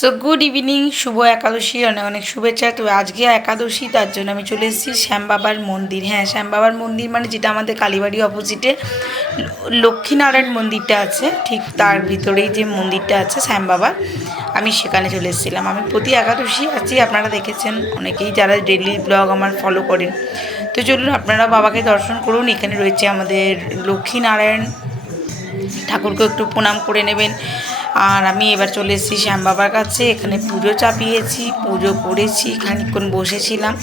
So good evening শুভ একাদশী অনেক অনেক শুভেচ্ছা। তো আজকে একাদশী, তার জন্য আমি চলে এসেছি শ্যামবাবার মন্দির। হ্যাঁ শ্যামবাবার মন্দির মানে যেটা আমাদের কালীবাড়ি অপোজিটে লক্ষ্মীনারায়ণ মন্দিরটা আছে। ঠিক তার ভিতরেই যে মন্দিরটা আছে শ্যামবাবার, আমি সেখানে চলে এসেছিলাম। আমি প্রতি একাদশী আছি, আপনারা দেখেছেন, অনেকেই যারা ডেলি ব্লগ আমার ফলো করেন। তো চলুন, আপনারা বাবাকে দর্শন করুন। এখানে রয়েছে আমাদের লক্ষ্মীনারায়ণ। ঠাকুরকে একটু প্রণাম করে নেবেন। আর আমি এবার চলে এসেছি শ্যাম বাবার কাছে। এখানে পুজো চাপিয়েছি, পুজো করেছি, খানিকক্ষণ বসেছিলাম।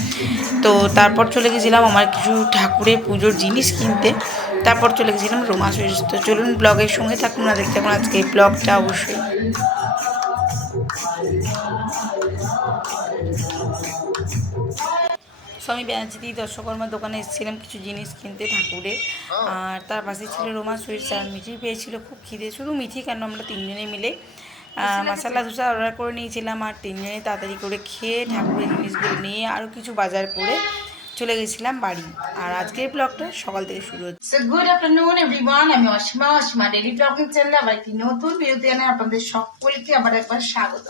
তো তারপর চলে গেছিলাম আমার কিছু ঠাকুরের পুজোর জিনিস কিনতে। তারপর চলে গেছিলাম রোমা সুইচ তো চলুন ব্লগের সঙ্গে থাকুন না দেখতে থাকুন আজকে এই ব্লগটা অবশ্যই। সো আমি ব্যানার্জিদি দর্শকর্মার দোকানে এসেছিলাম কিছু জিনিস কিনতে ঠাকুরের আর তার পাশে ছিল রোমা সুইটস আর মিঠি পেয়েছিল খুব খিদে। শুধু মিঠি কেন আমরা তিনজনে মিলে মশালা ধোসা অর্ডার করে নিয়েছিলাম আর তিনজনে তাড়াতাড়ি করে খেয়ে ঠাকুরের জিনিসগুলো নিয়ে আরও কিছু বাজার করে চলে গেছিলাম বাড়ি। আর আজকের ব্লগটা সকাল থেকে শুরু হচ্ছে। গুড আফটারনুন এভরিওয়ান আমি অসীমা অসীমা ডেলি ব্লগিং চ্যানেলে আবার একটি নতুন আনে আপনাদের সকলকে আবার একবার স্বাগত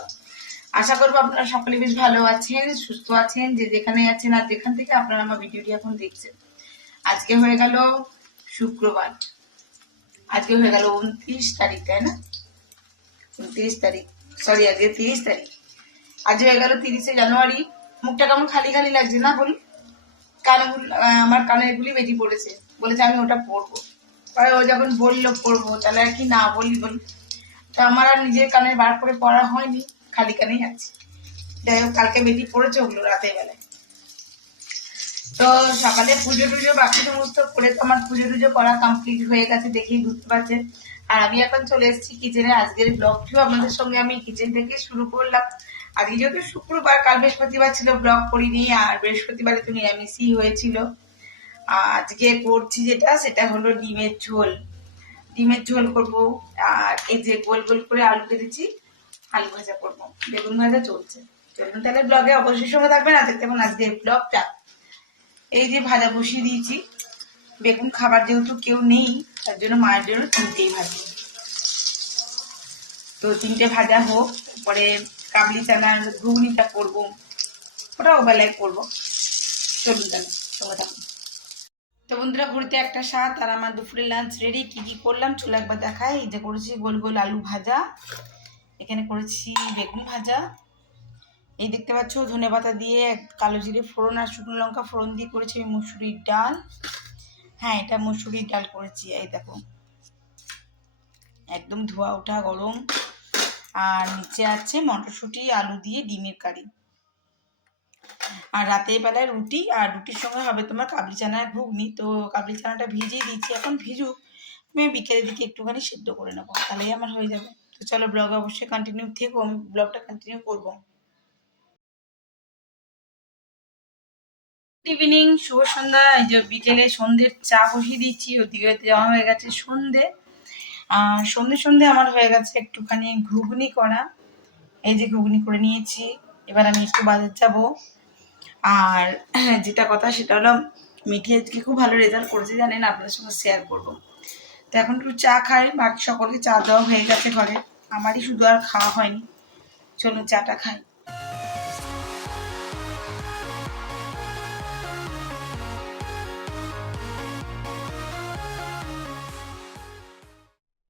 আশা করব আপনারা সকলে বেশ ভালো আছেন, সুস্থ আছেন, যে যেখানে আছেন আর যেখান থেকে আপনারা আমার ভিডিওটি এখন দেখছেন। আজকে হয়ে গেল শুক্রবার। আজকে হয়ে গেল উনত্রিশ তারিখ, তাই না? উনত্রিশ তারিখ সরি আজকে তিরিশ তারিখ। আজ হয়ে গেল তিরিশে জানুয়ারি। মুখটা কেমন খালি খালি লাগছে না বলুন? কানগুলো আমার কানের গুলি বেজি পড়েছে। বলেছে আমি ওটা পরবো পরে ও যখন বলল পরবো তাহলে আর কি না বলি বলি তো আমার আর নিজের কানে বার করে পড়া হয়নি। খালি কানেই আছে। যাই হোক, কালকে বেজি পড়েছে ওগুলো রাতের বেলায়। তো সকালে পুজো টুজো বাকি সমস্ত করে তো আমার পুজো টুজো করা কমপ্লিট হয়ে গেছে দেখেই বুঝতে পারছেন। আর আমি এখন চলে এসেছি কিচেনে আজকের ব্লগটিও আপনাদের সঙ্গে আমি কিচেন থেকে শুরু করলাম। আজকে যেহেতু শুক্রবার, কাল বৃহস্পতিবার ছিল ব্লগ করিনি। আর বৃহস্পতিবারে তো নিরামিষই হয়েছিল। আজকে করছি যেটা, সেটা হলো ডিমের ঝোল। ডিমের ঝোল করব। আর এই যে গোল গোল করে আলু কেটেছি আলু ভাজা করব। বেগুন ভাজা চলছে। চলুন তাহলে ব্লগে অবশ্যই সময় থাকবে না দেখতে পাবেন আজকে ব্লগটা এই যে ভাজা বসিয়ে দিয়েছি। বেগুন খাবার যেহেতু কেউ নেই, তার জন্য মায়ের জন্য তিনটেই ভাজি। তো তিনটে ভাজা হোক পরে কাবলি চানার ঘুগনিটা করব। ওটা ওবেলায় করব। চলুন তাহলে, সঙ্গে থাকুন। তো বন্ধুরা, ঘুরতে একটা স্বাদ, আর আমার দুপুরের লাঞ্চ রেডি কি কি করলাম, চলে একবার দেখায় এই যে করেছি গোল গোল আলু ভাজা। এখানে করেছি বেগুন ভাজা। এই দেখতে পাচ্ছ, ধনে পাতা দিয়ে কালো জিরে ফোড়ন আর শুকনো লঙ্কা ফোড়ন দিয়ে করেছি আমি মুসুরির ডাল। হ্যাঁ এটা মুসুরির ডাল করেছি, এই দেখো। একদম ধোয়া ওঠা গরম। আর নিচে আছে মটরশুঁটি, আলু দিয়ে ডিমের কারি। আর রাতের বেলায় রুটি, আর রুটির সঙ্গে হবে তোমার কাবলি চানার ঘুগনি। তো কাবলি চানাটা ভিজিয়ে দিচ্ছি এখন ভিজুক। আমি বিকেলের দিকে একটুখানি সেদ্ধ করে নেব, তাহলেই আমার হয়ে যাবে। চলো ব্লগ অবশ্যই কন্টিনিউ থেকো, আমি ব্লগটা কন্টিনিউ করব। ইভিনিং শুভ সন্ধ্যা, এই যে বিকেলে সন্ধ্যের চা বসিয়ে দিচ্ছি, ওদিকে দেওয়া হয়ে গেছে সন্ধে। আর সন্ধে সন্ধে আমার হয়ে গেছে একটুখানি ঘুগনি করা। এই যে ঘুগনি করে নিয়েছি, এবার আমি একটু বাজার যাব। আর যেটা কথা সেটা হলো, মিঠি আজকে খুব ভালো রেজাল্ট করেছে জানেন, আপনাদের সঙ্গে শেয়ার করব। তো এখন একটু চা খাই, বাকি সকলকে চা দেওয়া হয়ে গেছে ঘরে। আমারই শুধু আর খাওয়া হয়নি। চলুন চাটা খাই।